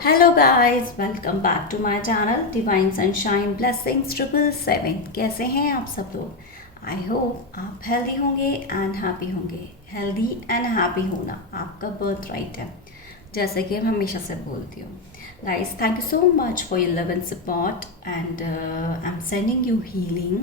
Hello guys, welcome back to my channel divine sunshine blessings 777। कैसे हैं आप सब लोग? आई होप आप हेल्दी होंगे एंड हैप्पी होंगे। हेल्दी एंड हैप्पी होना आपका बर्थ राइट है, जैसे कि मैं हमेशा से बोलती हूँ। Guys, thank you so much for your love and support and I am sending you healing.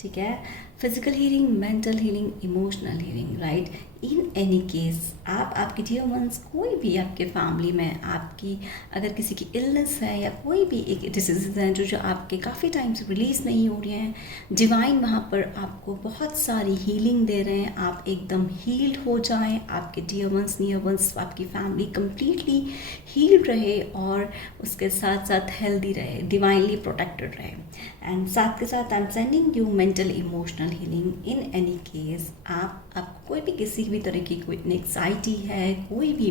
ठीक है, physical healing, mental healing, emotional healing, right. In any case आप आपके डियर वंस, कोई भी आपके फैमिली में आपकी अगर किसी की इलनेस है या कोई भी एक डिसीज़ है जो आपके काफ़ी टाइम से रिलीज़ नहीं हो रहे हैं, डिवाइन वहाँ पर आपको बहुत सारी हीलिंग दे रहे हैं। आप एकदम हील्ड हो जाएं, आपके डियर वंस, नियर वंस, आपकी फैमिली कंप्लीटली हील्ड रहे और उसके साथ साथ हेल्दी रहे, डिवाइनली प्रोटेक्टेड रहे। एंड साथ के साथ I am sending you mental emotional healing. In any case आपको कोई भी किसी भी तरह की कोई एंग्जाइटी है, कोई भी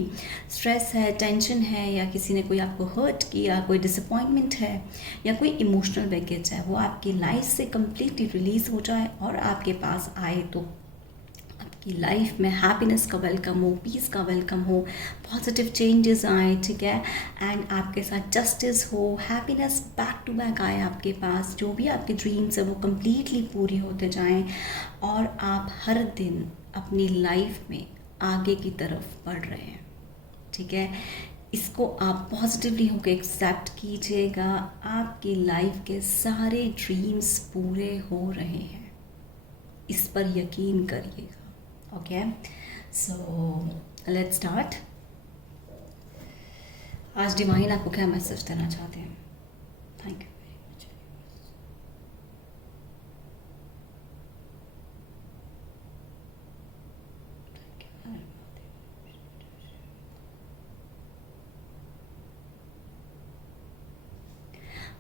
स्ट्रेस है, टेंशन है, या किसी ने कोई आपको हर्ट किया, कोई डिसअपॉइंटमेंट है या कोई इमोशनल बैगेज है, वो आपकी लाइफ से कम्प्लीटली रिलीज़ हो जाए और आपके पास आए तो आपकी लाइफ में हैप्पीनेस का वेलकम हो, पीस का वेलकम हो, पॉजिटिव चेंजेस आए। ठीक है, एंड आपके साथ जस्टिस हो, हैप्पीनेस बैक टू बैक आए आपके पास। जो भी आपके ड्रीम्स है वो कम्प्लीटली पूरी होते जाएं और आप हर दिन अपनी लाइफ में आगे की तरफ बढ़ रहे हैं। ठीक है, इसको आप पॉजिटिवली होकर एक्सेप्ट कीजिएगा। आपकी लाइफ के सारे ड्रीम्स पूरे हो रहे हैं, इस पर यकीन करिएगा। Okay, so let's start. आज डिवाइन आपको क्या मैसेज देना चाहते हैं? Thank you very much.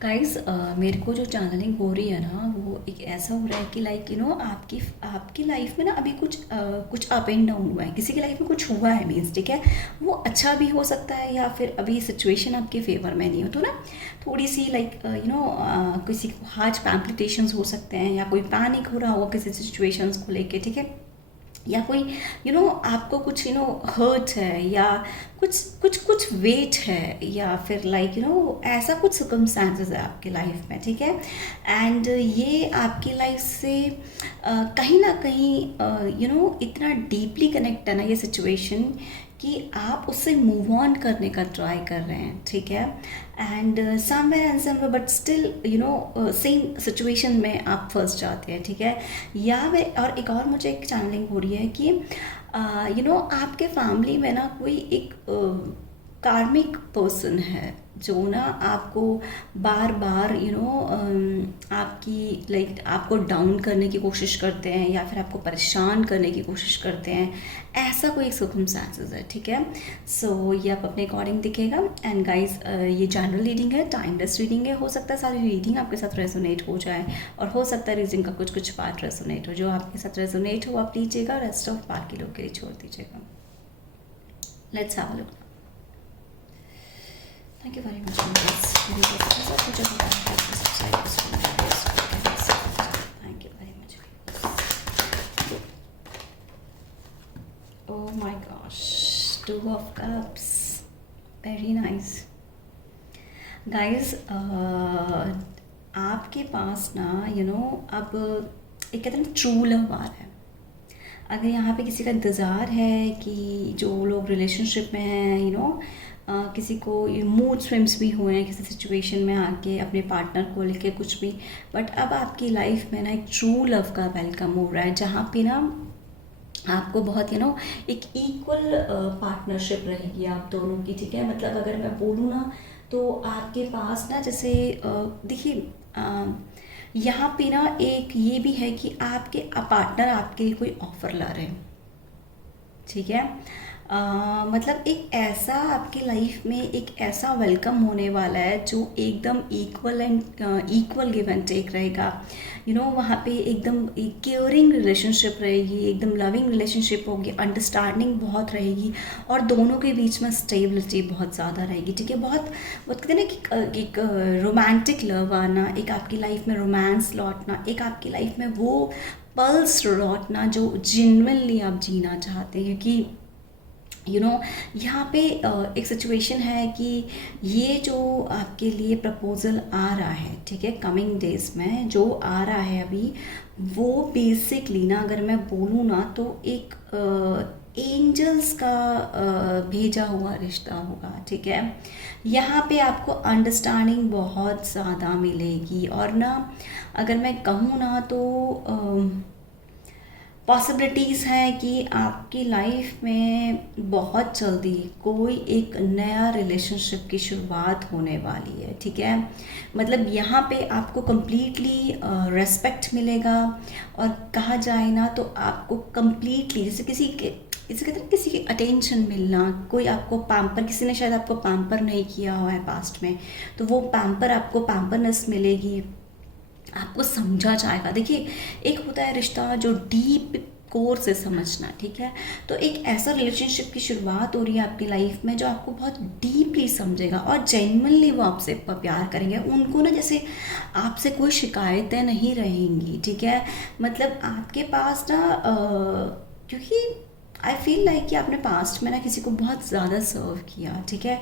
Guys, मेरे को जो चैनलिंग हो रही है ना, वो एक ऐसा हो रहा है कि लाइक आपकी आपकी लाइफ में ना अभी कुछ अप एंड डाउन हुआ है, किसी की लाइफ में कुछ हुआ है मीन्स। ठीक है, वो अच्छा भी हो सकता है या फिर अभी सिचुएशन आपके फेवर में नहीं हो तो ना थोड़ी सी लाइक किसी को हार्ट पैम्पिटेशंस हो सकते हैं, या कोई पैनिक हो रहा हो किसी सिचुएशंस को लेके। ठीक है, या कोई आपको कुछ हर्ट है, या कुछ वेट है, या फिर लाइक ऐसा कुछ सर्कमस्टांसेस है आपकी लाइफ में। ठीक है, एंड ये आपकी लाइफ से कहीं ना कहीं इतना डीपली कनेक्ट है ना ये सिचुएशन कि आप उससे मूव ऑन करने का ट्राई कर रहे हैं। ठीक है, and somewhere and somewhere but still same situation में आप फंस जाते हैं। ठीक है, या वे और एक और मुझे एक चैनलिंग हो रही है कि आपके फैमिली में ना कोई एक कार्मिक पर्सन है जो ना आपको बार बार आपकी लाइक आपको डाउन करने की कोशिश करते हैं या फिर आपको परेशान करने की कोशिश करते हैं। ऐसा कोई एक सर्कमस्टांसेस है। ठीक है, सो ये आप अपने अकॉर्डिंग दिखेगा। एंड गाइस, ये जनरल रीडिंग है, टाइमलेस रीडिंग है। हो सकता है सारी रीडिंग आपके साथ रेजोनेट हो जाए और हो सकता है रीडिंग का कुछ पार्ट रेजोनेट हो। जो आपके साथ रेजोनेट हो आप लीजिएगा, रेस्ट ऑफ पार्ट के लोग के लिए छोड़ दीजिएगा। Let's have a look. Thank you very much for this. Thank you very much. Oh my gosh, Two of Cups. Very nice. Guys, आपके पास ना अब एक कहते हैं ट्रू लव आ रहा है। अगर यहाँ पे किसी का इंतज़ार है कि जो लोग रिलेशनशिप में हैं किसी को मूड स्विंग्स भी हुए हैं किसी सिचुएशन में आके अपने पार्टनर को लेके कुछ भी, बट अब आपकी लाइफ में ना एक ट्रू लव का वेलकम हो रहा है, जहाँ पे ना आपको बहुत एक इक्वल पार्टनरशिप रहेगी आप दोनों की। ठीक है, मतलब अगर मैं बोलूँ ना तो आपके पास ना जैसे देखिए यहाँ पे ना एक ये भी है कि आपके पार्टनर आपके लिए कोई ऑफ़र ला रहे हैं। ठीक है, मतलब एक ऐसा आपकी लाइफ में एक ऐसा वेलकम होने वाला है जो एकदम इक्वल गिव एंड टेक रहेगा। वहाँ पे एकदम एक केयरिंग रिलेशनशिप रहेगी, एकदम लविंग रिलेशनशिप होगी, अंडरस्टैंडिंग बहुत रहेगी और दोनों के बीच में स्टेबिलिटी बहुत ज़्यादा रहेगी। ठीक है, बहुत कहते हैं ना कि एक रोमांटिक लव आना, एक आपकी लाइफ में रोमांस लौटना, एक आपकी लाइफ में वो पल्स लौटना जो जेन्युइनली आप जीना चाहते हैं। क्योंकि यहाँ पे एक सिचुएशन है कि ये जो आपके लिए प्रपोज़ल आ रहा है, ठीक है, कमिंग डेज में जो आ रहा है अभी, वो बेसिकली ना अगर मैं बोलूँ ना तो एक एंजल्स का भेजा हुआ रिश्ता होगा, ठीक है। यहाँ पे आपको अंडरस्टैंडिंग बहुत ज़्यादा मिलेगी, और ना अगर मैं कहूँ ना तो पॉसिबिलिटीज़ हैं कि आपकी लाइफ में बहुत जल्दी कोई एक नया रिलेशनशिप की शुरुआत होने वाली है, ठीक है। मतलब यहाँ पे आपको कंप्लीटली रेस्पेक्ट मिलेगा, और कहा जाए ना तो आपको कंप्लीटली जैसे इसे कहते हैं किसी की अटेंशन मिलना, कोई आपको पैम्पर, किसी ने शायद आपको पैम्पर नहीं किया हुआ है पास्ट में, तो वो पैम्पर आपको पैम्परनेस मिलेगी, आपको समझा जाएगा। देखिए, एक होता है रिश्ता जो डीप कोर से समझना, ठीक है। तो एक ऐसा रिलेशनशिप की शुरुआत हो रही है आपकी लाइफ में जो आपको बहुत डीपली समझेगा, और जेन्युइनली वो आपसे प्यार करेंगे। उनको ना जैसे आपसे कोई शिकायतें नहीं रहेंगी, ठीक है। मतलब आपके पास ना क्योंकि आई फील लाइक कि आपने पास्ट में ना किसी को बहुत ज़्यादा सर्व किया, ठीक है।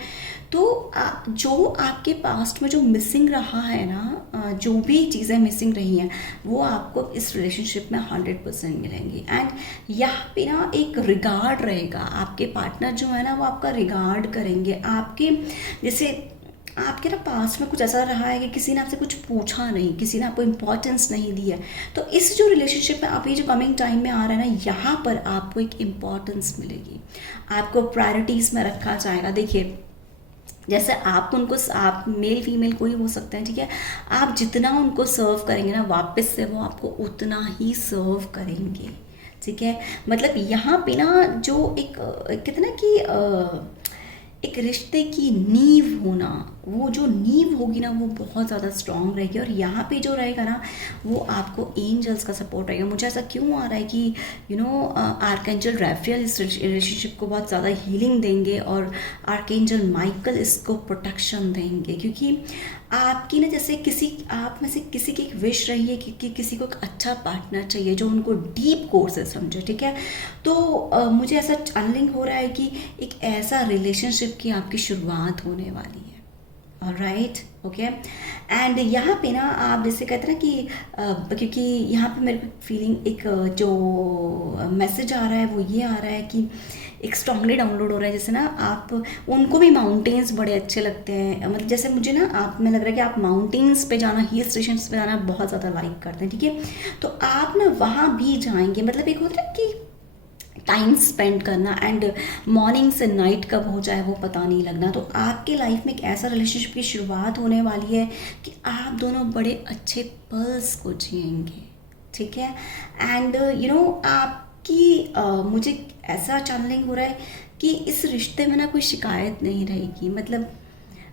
तो जो आपके पास्ट में जो मिसिंग रहा है ना, जो भी चीज़ें मिसिंग रही हैं वो आपको इस रिलेशनशिप में 100% मिलेंगी। एंड यहाँ पे ना एक रिगार्ड रहेगा, आपके पार्टनर जो है ना वो आपका रिगार्ड करेंगे। आपके जैसे आपके ना पास्ट में कुछ ऐसा रहा है कि किसी ने आपसे कुछ पूछा नहीं, किसी ने आपको इम्पोर्टेंस नहीं दी है, तो इस जो रिलेशनशिप में अभी जो कमिंग टाइम में आ रहा है ना, यहाँ पर आपको एक इम्पोर्टेंस मिलेगी, आपको प्रायोरिटीज़ में रखा जाएगा। देखिए, जैसे आप उनको, आप मेल फीमेल कोई हो सकते हैं, ठीक है, आप जितना उनको सर्व करेंगे ना वापस से वो आपको उतना ही सर्व करेंगे, ठीक है। मतलब यहाँ पे ना जो एक कहते ना कि एक रिश्ते की नींव होना, वो जो नींव होगी ना वो बहुत ज़्यादा स्ट्रांग रहेगी, और यहाँ पे जो रहेगा ना वो आपको एंजल्स का सपोर्ट रहेगा। मुझे ऐसा क्यों आ रहा है कि आर्कएंजल रैफेल इस रिलेशनशिप को बहुत ज़्यादा हीलिंग देंगे, और आर्कएंजल माइकल इसको प्रोटेक्शन देंगे, क्योंकि आपकी ना जैसे आप में से किसी की एक विश रही है कि किसी को एक अच्छा पार्टनर चाहिए जो उनको डीप कोर से समझे, ठीक है। तो मुझे ऐसा चैनलिंग हो रहा है कि एक ऐसा रिलेशनशिप की आपकी शुरुआत होने वाली है। Alright, okay. एंड यहाँ पे ना आप जैसे कहते हैं ना कि क्योंकि यहाँ पे मेरे को फीलिंग एक जो मैसेज आ रहा है वो ये आ रहा है कि एक स्ट्रांगली डाउनलोड हो रहा है, जैसे ना आप उनको भी माउंटेन्स बड़े अच्छे लगते हैं। मतलब जैसे मुझे ना आप में लग रहा है कि आप माउंटेन्स पे जाना, हिल स्टेशंस पे जाना बहुत ज़्यादा लाइक करते हैं, ठीक है। तो आप ना वहाँ भी जाएंगे, मतलब एक होता है कि टाइम स्पेंड करना, एंड मॉर्निंग से नाइट कब हो जाए वो पता नहीं लगना। तो आपके लाइफ में एक ऐसा रिलेशनशिप की शुरुआत होने वाली है कि आप दोनों बड़े अच्छे पल्स को जिएंगे, ठीक है। एंड आपकी मुझे ऐसा चैनलिंग हो रहा है कि इस रिश्ते में ना कोई शिकायत नहीं रहेगी। मतलब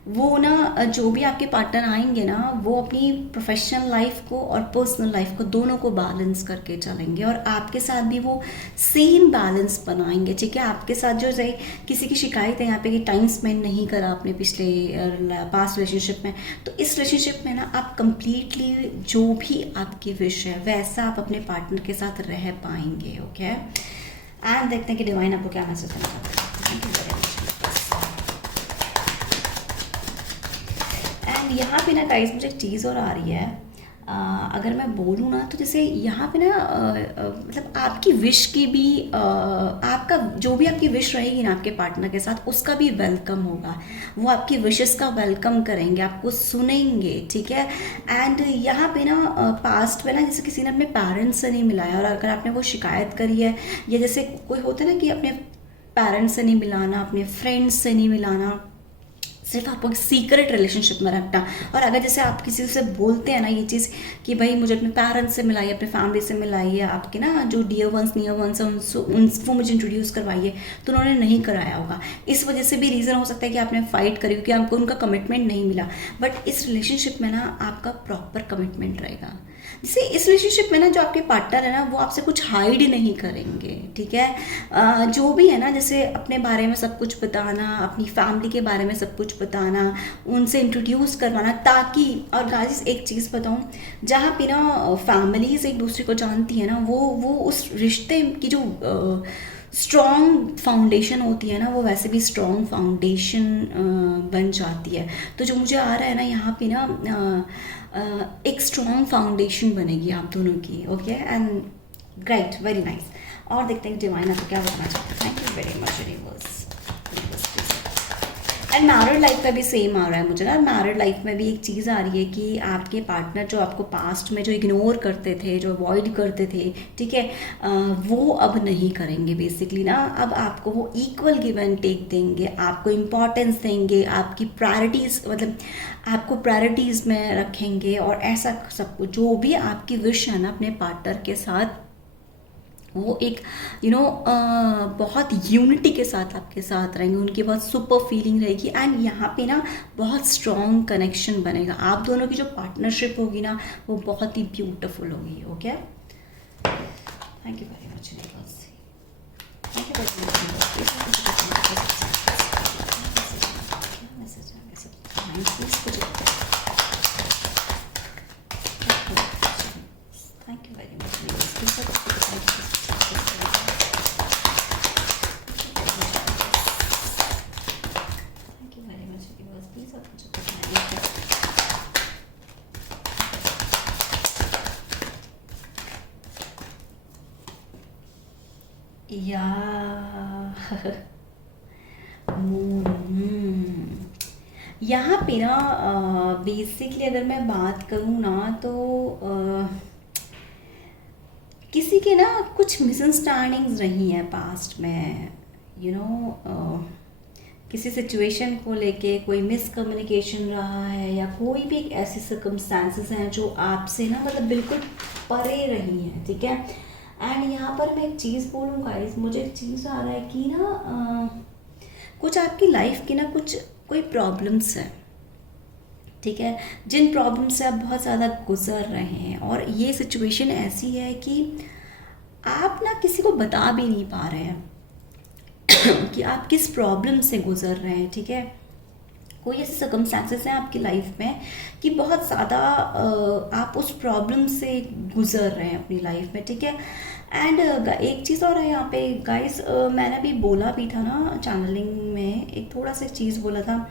वो ना जो भी आपके पार्टनर आएंगे ना वो अपनी प्रोफेशनल लाइफ को और पर्सनल लाइफ को दोनों को बैलेंस करके चलेंगे, और आपके साथ भी वो सेम बैलेंस बनाएंगे, ठीक है। आपके साथ जो है किसी की शिकायत है यहाँ पे कि टाइम स्पेंड नहीं करा आपने पिछले पास्ट रिलेशनशिप में, तो इस रिलेशनशिप में ना आप कंप्लीटली जो भी आपकी विश है वैसा आप अपने पार्टनर के साथ रह पाएंगे, ओके। एंड देखते हैं कि डिवाइन आपको क्या मैसेज करना चाहते हैं। Thank you very much. And यहाँ पे ना गाइस मुझे एक चीज़ और आ रही है, अगर मैं बोलूँ ना तो जैसे यहाँ पे ना मतलब आपकी विश की भी आपका जो भी आपकी विश रहेगी ना आपके पार्टनर के साथ उसका भी वेलकम होगा, वो आपकी विशेस का वेलकम करेंगे, आपको सुनेंगे, ठीक है। एंड यहाँ पे ना पास्ट में ना जैसे किसी ने अपने पेरेंट्स से नहीं मिलाया, और अगर आपने वो शिकायत करी है, या जैसे कोई होता है ना कि अपने पेरेंट्स से नहीं मिलाना, अपने फ्रेंड्स से नहीं मिलाना, सिर्फ आपको एक सीक्रेट रिलेशनशिप में रखना। और अगर जैसे आप किसी से बोलते हैं ना ये चीज़ कि भाई मुझे अपने पेरेंट्स से मिलाइए, अपने फैमिली से मिलाइए, आपके ना जो डियर वंस नियर वंस हैं उनको मुझे इंट्रोड्यूस करवाइए, तो उन्होंने नहीं कराया होगा। इस वजह से भी रीज़न हो सकता है कि आपने फाइट करी क्योंकि आपको उनका कमिटमेंट नहीं मिला। बट इस रिलेशनशिप में ना आपका प्रॉपर कमिटमेंट रहेगा। जैसे इस रिलेशनशिप में ना जो आपके पार्टनर है ना वो आपसे कुछ हाइड नहीं करेंगे, ठीक है। जो भी है ना जैसे अपने बारे में सब कुछ बताना, अपनी फैमिली के बारे में सब कुछ बताना, उनसे इंट्रोड्यूस करवाना, ताकि और गाइस एक चीज़ बताऊं, जहाँ पे ना फैमिलीज एक दूसरे को जानती है ना वो उस रिश्ते की जो स्ट्रॉन्ग फाउंडेशन होती है ना, वो वैसे भी स्ट्रॉन्ग फाउंडेशन बन जाती है। तो जो मुझे आ रहा है ना यहाँ पे ना एक स्ट्रॉन्ग फाउंडेशन बनेगी आप दोनों की। Okay and great, very nice. और देखते हैं डिवाइन आपको क्या बताना चाहते हैं। Thank you very much universe. And married life में भी सेम आ रहा है मुझे ना। मैरिड लाइफ में भी एक चीज़ आ रही है कि आपके पार्टनर जो आपको पास्ट में जो इग्नोर करते थे, जो अवॉइड करते थे, ठीक है, वो अब नहीं करेंगे बेसिकली ना। अब आपको वो इक्वल गिव एंड टेक देंगे, आपको इम्पोर्टेंस देंगे, आपकी प्रायोरिटीज़ मतलब आपको प्रायोरिटीज़ में रखेंगे। और ऐसा सब कुछ जो भी आपकी विश है ना अपने पार्टनर के साथ, वो एक बहुत यूनिटी के साथ आपके साथ रहेंगे, उनकी बहुत सुपर फीलिंग रहेगी। एंड यहाँ पे ना बहुत स्ट्रॉन्ग कनेक्शन बनेगा। आप दोनों की जो पार्टनरशिप होगी ना वो बहुत ही ब्यूटीफुल होगी। Okay, thank you very much. Thank you very या यहाँ पे ना बेसिकली अगर मैं बात करूँ ना तो किसी के ना कुछ मिसअंडरस्टैंडिंग्स रही हैं पास्ट में, किसी सिचुएशन को लेके कोई मिसकम्युनिकेशन रहा है, या कोई भी एक ऐसी सर्कमस्टांसेस हैं जो आपसे ना मतलब बिल्कुल परे रही हैं, ठीक है। एंड यहाँ पर मैं एक चीज़ बोलूँ गाइस, मुझे एक चीज़ आ रहा है कि ना कुछ आपकी लाइफ की ना कुछ कोई प्रॉब्लम्स हैं, ठीक है, जिन प्रॉब्लम से आप बहुत ज़्यादा गुजर रहे हैं। और ये सिचुएशन ऐसी है कि आप ना किसी को बता भी नहीं पा रहे हैं कि आप किस प्रॉब्लम से गुजर रहे हैं, ठीक है। कोई ऐसे सर्कमस्टांसेस हैं आपकी लाइफ में कि बहुत ज़्यादा आप उस प्रॉब्लम से गुजर रहे हैं अपनी लाइफ में, ठीक है। एंड एक चीज़ और है यहाँ पे गाइस, मैंने अभी बोला भी था ना चैनलिंग में, एक थोड़ा सा चीज़ बोला था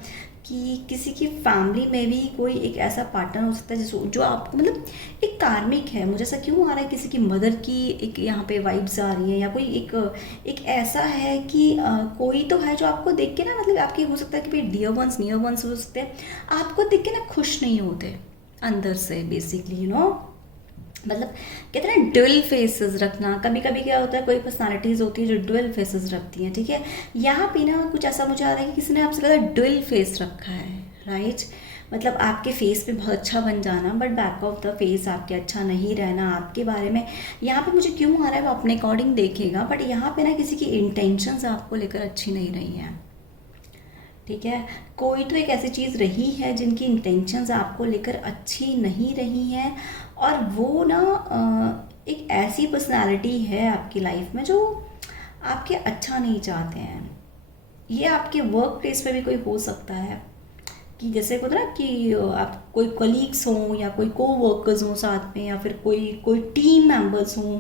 कि किसी की फैमिली में भी कोई एक ऐसा पार्टनर हो सकता है जिस जो आपको मतलब एक कार्मिक है। मुझे ऐसा क्यों आ रहा है, किसी की मदर की एक यहाँ पे वाइब्स आ रही है, या कोई एक ऐसा है कि कोई तो है जो आपको देख के ना मतलब आपके हो सकता है कि भाई डियर वंस नियर वंस हो सकते हैं, आपको देख के ना खुश नहीं होते अंदर से बेसिकली, मतलब कहते हैं ना ड्यूअल फेसेस रखना। कभी कभी क्या होता है, कोई पर्सनालिटीज़ होती है जो ड्यूअल फेसेस रखती हैं, ठीक है। यहाँ पे ना कुछ ऐसा मुझे आ रहा है कि किसी ने आपसे ज़्यादा ड्यूअल फेस रखा है, राइट। मतलब आपके फेस पे बहुत अच्छा बन जाना, but back of the face आपके अच्छा नहीं रहना आपके बारे में। यहाँ पे मुझे क्यों आ रहा है वो अपने अकॉर्डिंग देखेगा, बट यहाँ पे ना किसी की इंटेंशंस आपको लेकर अच्छी नहीं रही हैं, ठीक है। कोई तो एक ऐसी चीज़ रही है जिनकी इंटेंशंस आपको लेकर अच्छी नहीं रही हैं, और वो ना एक ऐसी पर्सनालिटी है आपकी लाइफ में जो आपके अच्छा नहीं चाहते हैं। ये आपके वर्क प्लेस पे भी कोई हो सकता है कि जैसे होता ना कि आप कोई कलीग्स हों या कोई को वर्कर्स हों साथ में, या फिर कोई कोई टीम मेंबर्स हों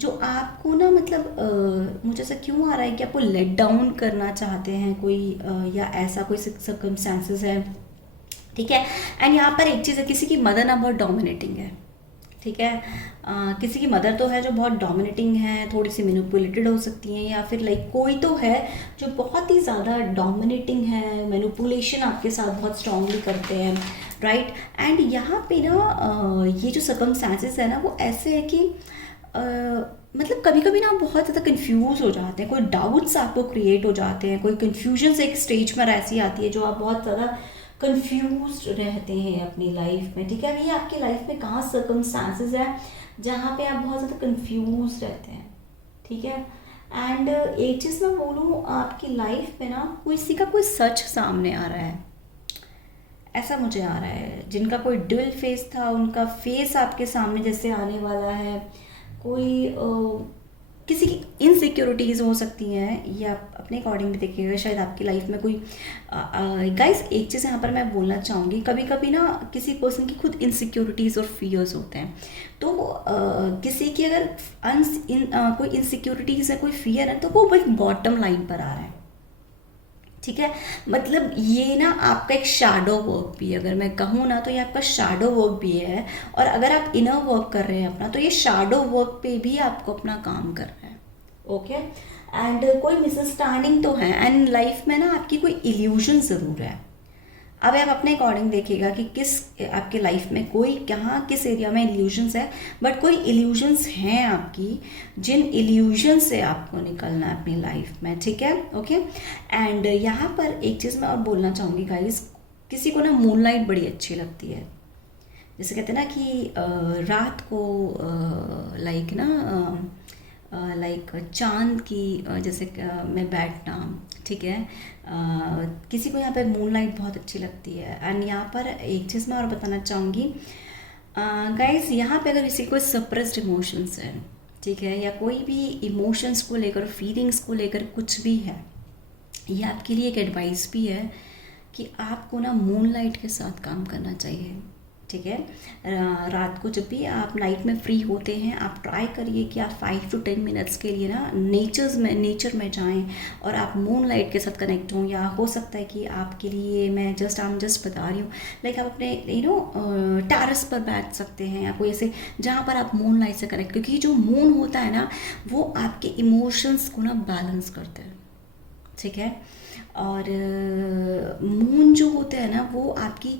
जो आपको ना मतलब मुझे ऐसा क्यों आ रहा है कि आपको लेट डाउन करना चाहते हैं कोई, या ऐसा कोई सर्कमस्टांसेस है, ठीक है। एंड यहाँ पर एक चीज़ है, किसी की मदर ना बहुत डोमिनेटिंग है, ठीक है। किसी की मदर तो है जो बहुत डोमिनेटिंग है, थोड़ी सी मैनिपुलेटेड हो सकती हैं, या फिर लाइक कोई तो है जो बहुत ही ज़्यादा डोमिनेटिंग है, मैनिपुलेशन आपके साथ बहुत स्ट्रांगली करते हैं, राइट। एंड यहाँ पे ना ये जो सर्कमस्टांसेस है ना वो ऐसे है कि मतलब कभी कभी ना बहुत ज़्यादा कंफ्यूज हो जाते हैं, कोई डाउट्स आपको क्रिएट हो जाते हैं, कोई कन्फ्यूजन से एक स्टेज पर ऐसी आती है जो आप बहुत ज़्यादा कंफ्यूज रहते हैं अपनी लाइफ में, ठीक है। ये आपकी लाइफ में कहाँ सर्कमस्टांसेस है जहाँ पे आप बहुत ज़्यादा कंफ्यूज रहते हैं, ठीक है। एंड एक चीज़ मैं बोलूँ, आपकी लाइफ में ना किसी का कोई सच सामने आ रहा है, ऐसा मुझे आ रहा है। जिनका कोई ड्यूल फेस था उनका फेस आपके सामने जैसे आने वाला है। कोई किसी की इनसिक्योरिटीज़ हो सकती हैं, ये आप अपने अकॉर्डिंग भी देखिएगा। शायद आपकी लाइफ में कोई गाइस एक चीज़ यहाँ पर मैं बोलना चाहूँगी, कभी कभी ना किसी पर्सन की खुद इनसिक्योरिटीज़ और फियर्स होते हैं। तो किसी की अगर कोई इनसिक्योरिटीज़ है, कोई फियर है, तो वो एक बॉटम लाइन पर आ रहा है, ठीक है। मतलब ये ना आपका एक शैडो वर्क भी है, अगर मैं कहूँ ना तो ये आपका शैडो वर्क भी है। और अगर आप इनर वर्क कर रहे हैं अपना, तो ये शैडो वर्क पे भी आपको अपना काम करना है, ओके। एंड कोई मिसअंडरस्टैंडिंग तो है, एंड लाइफ में ना आपकी कोई इल्यूजन ज़रूर है। अब आप अपने अकॉर्डिंग देखिएगा कि किस आपके लाइफ में कोई कहाँ किस एरिया में इल्यूजन्स है, बट कोई इल्यूजन्स हैं आपकी, जिन इल्यूजन से आपको निकलना है अपनी लाइफ में, ठीक है, ओके। एंड यहाँ पर एक चीज़ मैं और बोलना चाहूँगी गाइस, किसी को ना मूनलाइट बड़ी अच्छी लगती है। जैसे कहते हैं ना कि रात को लाइक ना लाइक चांद की जैसे में बैठना, ठीक है। किसी को यहाँ पे मूनलाइट बहुत अच्छी लगती है। एंड यहाँ पर एक चीज़ मैं और बताना चाहूँगी गाइस, यहाँ पे अगर किसी को सप्रेस्ड इमोशंस है, ठीक है, या कोई भी इमोशंस को लेकर, फीलिंग्स को लेकर कुछ भी है, ये आपके लिए एक एडवाइस भी है कि आपको ना मूनलाइट के साथ काम करना चाहिए, ठीक है। रात को जब भी आप नाइट में फ्री होते हैं, आप ट्राई करिए कि आप 5 to 10 मिनट्स के लिए ना नेचर में जाएं और आप मून लाइट के साथ कनेक्ट हों। या हो सकता है कि आपके लिए मैं जस्ट बता रही हूँ, लाइक आप अपने टेरेस पर बैठ सकते हैं, या कोई ऐसे जहाँ पर आप मून लाइट से कनेक्ट, क्योंकि जो मून होता है ना, वो आपके इमोशंस को ना बैलेंस करते हैं, ठीक है। और मून जो होते हैं ना, वो आपकी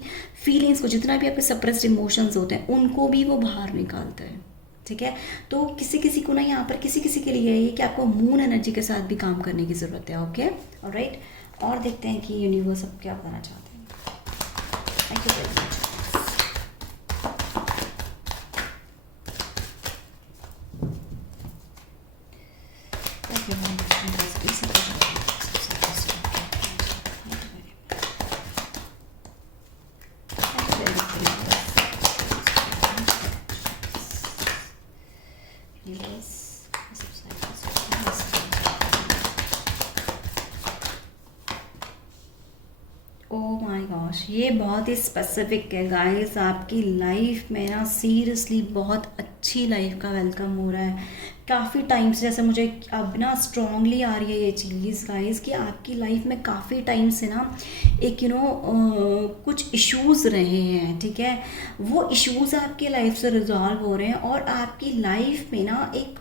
फीलिंग्स को, जितना भी आपके सप्रेस्ड इमोशंस होते हैं, उनको भी वो बाहर निकालते हैं, ठीक है। तो किसी किसी को ना यहाँ पर किसी किसी के लिए ये कि आपको मून एनर्जी के साथ भी काम करने की ज़रूरत है, ओके, ऑलराइट। और देखते हैं कि यूनिवर्स अब क्या बताना चाहते हैं। Thank you very much. Oh my gosh, ये बहुत ही स्पेसिफिक है गाइस। आपकी लाइफ में ना सीरियसली बहुत अच्छी लाइफ का वेलकम हो रहा है। काफ़ी टाइम से, जैसे मुझे अब ना स्ट्रांगली आ रही है ये चीज़ गाइस, कि आपकी लाइफ में काफ़ी टाइम से ना एक कुछ इश्यूज़ रहे हैं, ठीक है। वो इश्यूज़ आपकी लाइफ से रिजॉल्व हो रहे हैं, और आपकी लाइफ में ना एक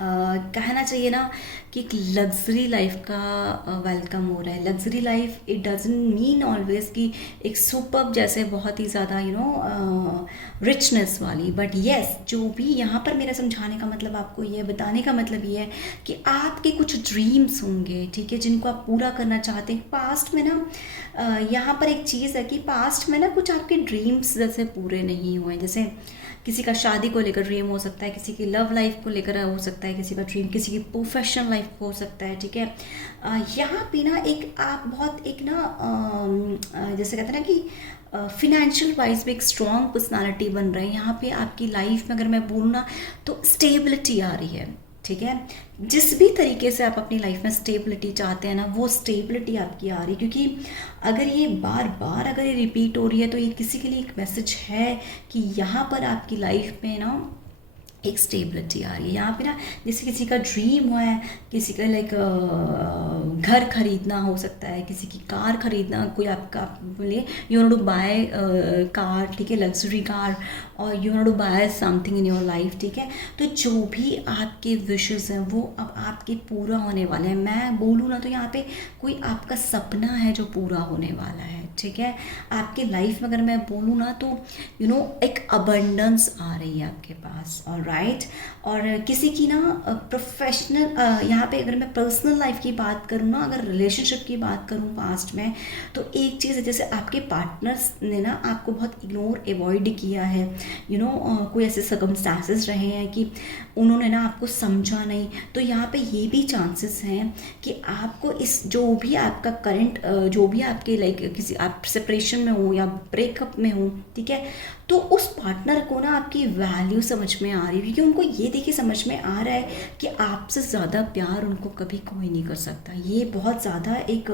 कहना चाहिए ना कि एक लग्जरी लाइफ का वेलकम हो रहा है। Luxury life it doesn't mean always कि एक सुपर्ब जैसे बहुत ही ज़्यादा रिचनेस वाली, बट येस, जो भी यहाँ पर मेरा समझाने का मतलब, आपको ये बताने का मतलब ये है कि आपके कुछ ड्रीम्स होंगे, ठीक है, जिनको आप पूरा करना चाहते हैं। पास्ट में ना यहाँ पर एक चीज़ है कि पास्ट में ना कुछ आपके ड्रीम्स जैसे पूरे नहीं हुए। जैसे किसी का शादी को लेकर ड्रीम हो सकता है, किसी की लव लाइफ को लेकर हो सकता है, किसी का ड्रीम किसी की प्रोफेशनल लाइफ को हो सकता है, ठीक है। यहाँ पे ना एक आप बहुत एक ना जैसे कहते हैं ना कि फिनेंशियल वाइज भी एक स्ट्रॉन्ग पर्सनालिटी बन रहे हैं। यहाँ पे आपकी लाइफ में अगर मैं बोलूँ ना, तो स्टेबिलिटी आ रही है, ठीक है। जिस भी तरीके से आप अपनी लाइफ में स्टेबिलिटी चाहते हैं ना, वो स्टेबिलिटी आपकी आ रही है। क्योंकि अगर ये बार बार अगर ये रिपीट हो रही है, तो ये किसी के लिए एक मैसेज है कि यहाँ पर आपकी लाइफ में ना एक स्टेबिलिटी आ रही है। यहाँ पे ना जैसे किसी का ड्रीम हुआ है, किसी का लाइक घर खरीदना हो सकता है, किसी की कार खरीदना, कोई आपका बोले you want to buy car, ठीक है, लग्जरी कार, और you want to buy something in your life, ठीक है। तो जो भी आपके विशेस हैं वो अब आपके पूरा होने वाले हैं। मैं बोलूँ ना तो यहाँ पे कोई आपका सपना है जो पूरा होने वाला है, ठीक है। आपके लाइफ में अगर मैं बोलूँ ना तो एक अबंडेंस आ रही है आपके पास, और राइट। और किसी की ना प्रोफेशनल, यहाँ पे अगर मैं पर्सनल लाइफ की बात करूँ ना, अगर रिलेशनशिप की बात करूँ पास्ट में, तो एक चीज़ है, जैसे आपके पार्टनर्स ने ना आपको बहुत इग्नोर अवॉइड किया है, कोई ऐसे सर्कमस्टांसेस रहे हैं कि उन्होंने ना आपको समझा नहीं। तो यहाँ पे ये भी चांसेस हैं कि आपको इस जो भी आपका करंट जो भी आपके लाइक किसी आप सेपरेशन में हो या ब्रेकअप में हो, ठीक है, तो उस पार्टनर को ना आपकी वैल्यू समझ में आ रही है, क्योंकि उनको ये देखिए समझ में आ रहा है कि आपसे ज़्यादा प्यार उनको कभी कोई नहीं कर सकता। ये बहुत ज़्यादा एक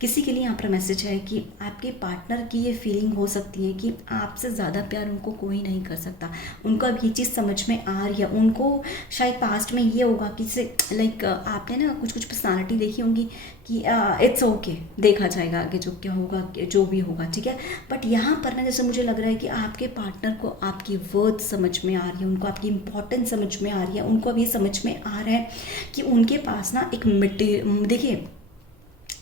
किसी के लिए यहाँ पर मैसेज है कि आपके पार्टनर की ये फीलिंग हो सकती है कि आपसे ज़्यादा प्यार उनको कोई नहीं कर सकता। उनको अब ये चीज़ समझ में आ रही है। उनको शायद पास्ट में ये होगा कि लाइक आपने ना कुछ पर्सनालिटी देखी होंगी कि इट्स ओके, देखा जाएगा आगे जो क्या होगा, जो भी होगा, ठीक है। बट यहाँ पर ना जैसे मुझे लग रहा है कि आपके पार्टनर को आपकी वर्थ समझ में आ रही है, उनको आपकी इंपॉर्टेंस समझ में आ रही है। उनको अब ये समझ में आ रहा है कि उनके पास ना एक देखिए,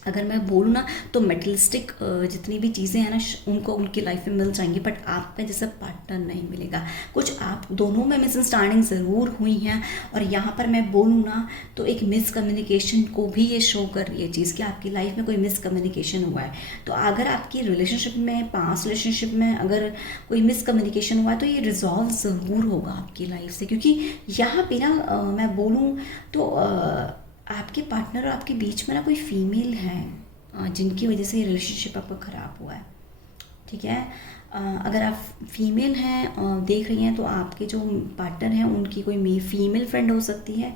अगर मैं बोलूँ ना तो मेटलिस्टिक जितनी भी चीज़ें हैं ना उनको उनकी लाइफ में मिल जाएंगी, बट आप में जैसा पार्टनर नहीं मिलेगा। कुछ आप दोनों में मिसअंडरस्टैंडिंग ज़रूर हुई हैं, और यहाँ पर मैं बोलूँ ना तो एक मिसकम्युनिकेशन को भी ये शो कर रही है चीज़ कि आपकी लाइफ में कोई मिसकम्युनिकेशन हुआ है। तो अगर आपकी रिलेशनशिप में, पास्ट रिलेशनशिप में अगर कोई मिसकम्युनिकेशन हुआ है तो ये रिजॉल्व ज़रूर होगा आपकी लाइफ से, क्योंकि यहाँ पे ना मैं बोलूँ तो आपके पार्टनर और आपके बीच में ना कोई फीमेल है जिनकी वजह से ये रिलेशनशिप आपका ख़राब हुआ है, ठीक है। अगर आप फीमेल हैं देख रही हैं तो आपके जो पार्टनर हैं उनकी कोई फीमेल फ्रेंड हो सकती है,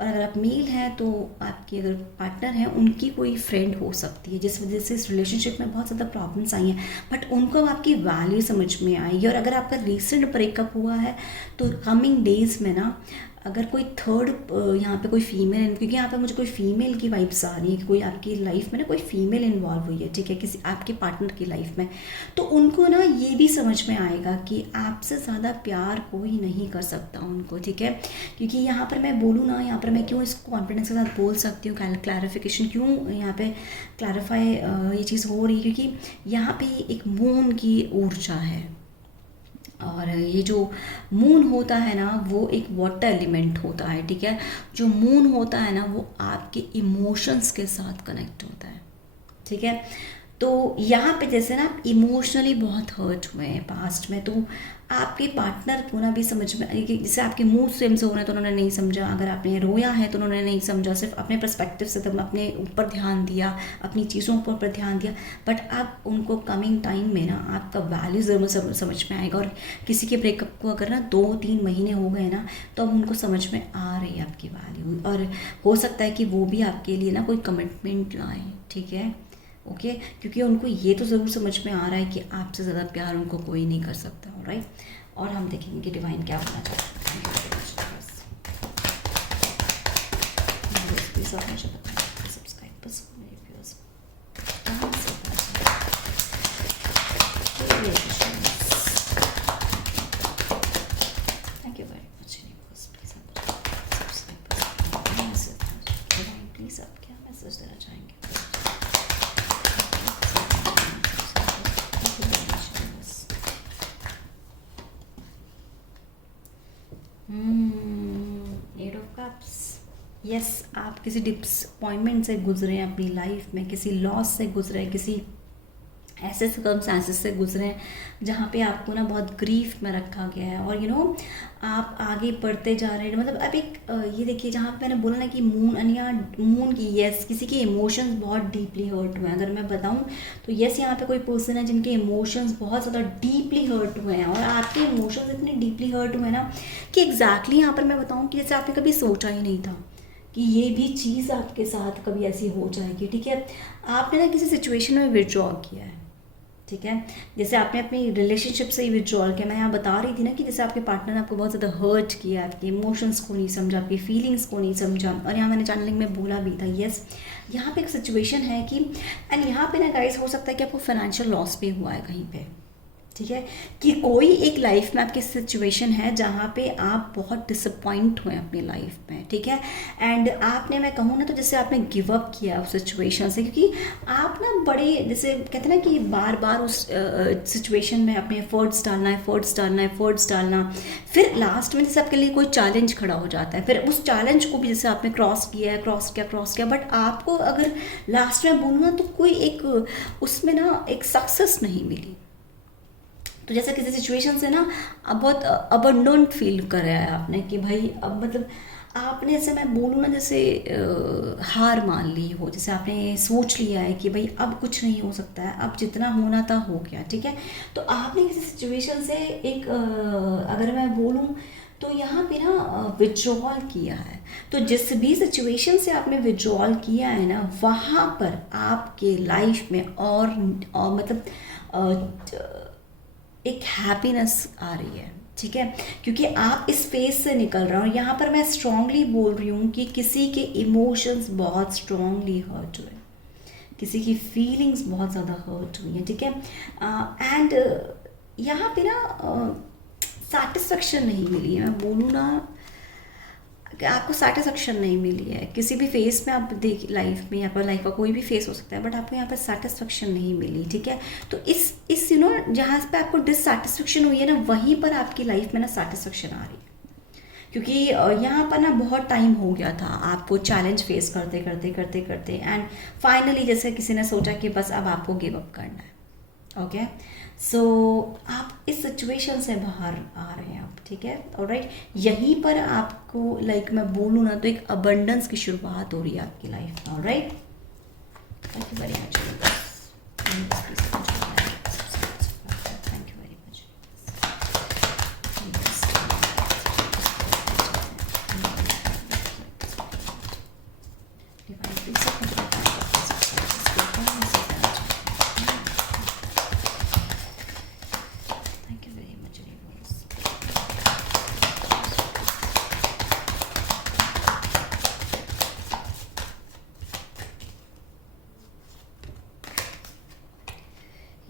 और अगर आप मेल हैं तो आपके अगर पार्टनर हैं उनकी कोई फ्रेंड हो सकती है, जिस वजह से इस रिलेशनशिप में बहुत ज़्यादा प्रॉब्लम्स आई हैं। बट उनको आपकी वैल्यू समझ में आएगी। और अगर आपका रिसेंट ब्रेकअप हुआ है तो कमिंग डेज़ में ना अगर कोई थर्ड यहाँ पे कोई फीमेल, क्योंकि यहाँ पे मुझे कोई फीमेल की वाइब्स आ रही है कि कोई आपकी लाइफ में ना कोई फीमेल इन्वॉल्व हुई है, ठीक है, किसी आपके पार्टनर की लाइफ में, तो उनको ना ये भी समझ में आएगा कि आपसे ज़्यादा प्यार कोई नहीं कर सकता उनको, ठीक है। क्योंकि यहाँ पर मैं बोलूँ ना, यहाँ पर मैं क्यों इसको कॉन्फिडेंस के साथ बोल सकती हूँ, क्लैरिफिकेशन क्यों यहाँ पे क्लैरिफाई ये चीज़ हो रही है, क्योंकि यहाँ पे एक मून की ऊर्जा है, और ये जो मून होता है ना वो एक वाटर एलिमेंट होता है, ठीक है। जो मून होता है ना वो आपके इमोशंस के साथ कनेक्ट होता है, ठीक है। तो यहाँ पे जैसे ना आप इमोशनली बहुत हर्ट हुए हैं पास्ट में, तो आपके पार्टनर को ना भी समझ में कि जैसे आपके मूड स्विंग्स हो रहे हैं तो उन्होंने नहीं समझा, अगर आपने रोया है तो उन्होंने नहीं समझा, सिर्फ अपने पर्सपेक्टिव से तब अपने ऊपर ध्यान दिया, अपनी चीज़ों पर ध्यान दिया। बट अब उनको कमिंग टाइम में ना आपका वैल्यू ज़रूर समझ में आएगा। और किसी के ब्रेकअप को अगर ना 2-3 महीने हो गए ना तो अब उनको समझ में आ रही है आपकी वैल्यू, और हो सकता है कि वो भी आपके लिए ना कोई कमिटमेंट लाएँ, ठीक है, ओके। क्योंकि उनको ये तो ज़रूर समझ में आ रहा है कि आपसे ज़्यादा प्यार उनको कोई नहीं कर सकता, राइट। और हम देखेंगे कि डिवाइन क्या बोलना चाहते हैं। मुझे बताएं सब्सक्राइब बस मेरे viewers thank you very much. Please आप क्या मैसेज देना चाहेंगे? एट ऑफ कप्स, यस, आप किसी डिसअपॉइंटमेंट से गुजरे हैं अपनी लाइफ में, किसी लॉस से गुजरे, किसी ऐसे सर्कमस्टांसेस से गुजरे हैं जहाँ पे आपको ना बहुत ग्रीफ में रखा गया है, और आप आगे बढ़ते जा रहे हैं। मतलब अब एक ये देखिए जहाँ पे मैंने बोला ना कि मून की, यस, किसी के इमोशंस बहुत डीपली हर्ट हुए हैं। अगर मैं बताऊँ तो यस, यहाँ पे कोई पर्सन है जिनके इमोशंस बहुत ज़्यादा डीपली हर्ट हुए हैं, और आपके इमोशंस इतने डीपली हर्ट हुए हैं ना कि एग्जैक्टली यहाँ पर मैं बताऊँ कि जैसे आपने कभी सोचा ही नहीं था कि ये भी चीज़ आपके साथ कभी ऐसी हो जाएगी, ठीक है। आपने ना किसी सिचुएशन में विड्रॉ किया है, ठीक है, जैसे आपने अपनी रिलेशनशिप से ही विड्रॉल किया। मैं यहाँ बता रही थी ना कि जैसे आपके पार्टनर ने आपको बहुत ज़्यादा हर्ट किया, आपके इमोशंस को नहीं समझा, आपकी फीलिंग्स को नहीं समझा, और यहाँ मैंने चैनलिंग में बोला भी था, यस, यहाँ पे एक सिचुएशन है कि एंड यहाँ पे ना गाइस हो सकता है कि आपको फाइनेंशियल लॉस भी हुआ है कहीं पे, ठीक है, कि कोई एक लाइफ में आपकी सिचुएशन है जहाँ पे आप बहुत डिसअपॉइंट हुए अपनी लाइफ में, ठीक है। एंड आपने, मैं कहूँ ना तो जैसे आपने गिव अप किया उस सिचुएशन से, क्योंकि आप ना बड़े जैसे कहते हैं ना कि बार बार उस सिचुएशन में अपने एफर्ट्स डालना, फिर लास्ट में जैसे आपके लिए कोई चैलेंज खड़ा हो जाता है, फिर उस चैलेंज को भी जैसे आपने क्रॉस किया, बट आपको अगर लास्ट में बोलूँ ना तो कोई एक उसमें ना एक सक्सेस नहीं मिली। तो जैसे किसी सिचुएशन से ना अब बहुत अबंडोंट फील कर रहा है आपने कि भाई अब मतलब आपने, जैसे मैं बोलूँ ना, जैसे हार मान ली हो, जैसे आपने सोच लिया है कि भाई अब कुछ नहीं हो सकता है, अब जितना होना था हो गया, ठीक है। तो आपने किसी सिचुएशन से एक अगर मैं बोलूँ तो यहाँ पे ना विड्रॉल किया है। तो जिस भी सिचुएशन से आपने विड्रॉल किया है ना, वहाँ पर आपके लाइफ में और मतलब एक हैप्पीनेस आ रही है, ठीक है, क्योंकि आप इस फेज से निकल रहे हो। और यहाँ पर मैं स्ट्रांगली बोल रही हूँ कि किसी के इमोशंस बहुत स्ट्रांगली हर्ट हुए, किसी की फीलिंग्स बहुत ज़्यादा हर्ट हुई हैं, ठीक है। एंड यहाँ पे ना सेटिस्फेक्शन नहीं मिली है, मैं बोलूँ ना कि आपको सेटिस्फेक्शन नहीं मिली है किसी भी फेस में। आप देख लाइफ में, यहाँ पर लाइफ का कोई भी फेस हो सकता है, बट आपको यहाँ पर सेटिस्फेक्शन नहीं मिली, ठीक है। तो इस जहाँ पे आपको डिससेटिस्फेक्शन हुई है ना, वहीं पर आपकी लाइफ में ना सेटिस्फेक्शन आ रही है। क्योंकि यहाँ पर ना बहुत टाइम हो गया था आपको चैलेंज फेस करते करते करते करते, एंड फाइनली जैसे किसी ने सोचा कि बस अब आपको गिव अप करना है। ओके, सो आप इस सिचुएशन से बाहर आ रहे हैं आप, ठीक है, ऑलराइट। यहीं पर आपको लाइक मैं बोलूँ ना तो एक अबंडेंस की शुरुआत हो रही है आपकी लाइफ में, alright. Thank you very much. Thank you very much.